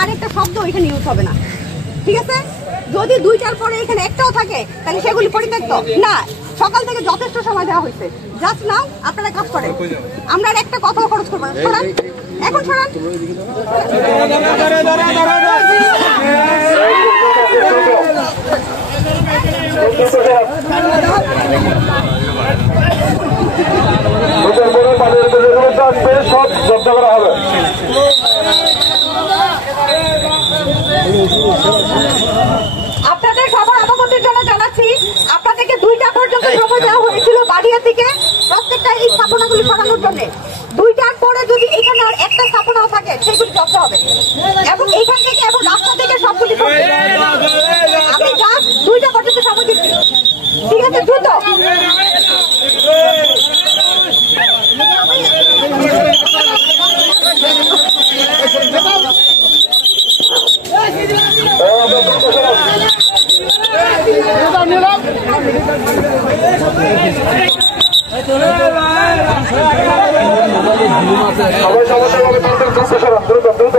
আরেকটা শব্দ এখানে ইউজ হবে না, ঠিক আছে? যদি 2টার পরে এখানে একটাও থাকে তাহলে সেগুলি পরিত্যক্ত না। সকাল থেকে যথেষ্ট সময় দেওয়া হয়েছে, জাস্ট নাও আপনারা কাজ করেন, আমরা আর একটা কথাও খরচ করবো না। সরান এখন, সরান। সব জব্দ করা হবে। আপনাদের সবার অবগতির জন্য জানাচ্ছি, আপনাদেরকে 2টা পর্যন্ত সময় দেওয়া হয়েছিল বাড়িয়া থেকে প্রত্যেকটা এই স্থাপনাগুলি সরানোর জন্য। 2টার পরে যদি এখানে আর একটা স্থাপনাও থাকে সেগুলি জব্দ হবে এবং এইখান থেকে এবং রাস্তা থেকে সবগুলি আমি জাস্ট 2টা পর্যন্ত সময় দিচ্ছি, ঠিক আছে? দ্রুত সবাই সমস্যা দ্রুত দ্রুত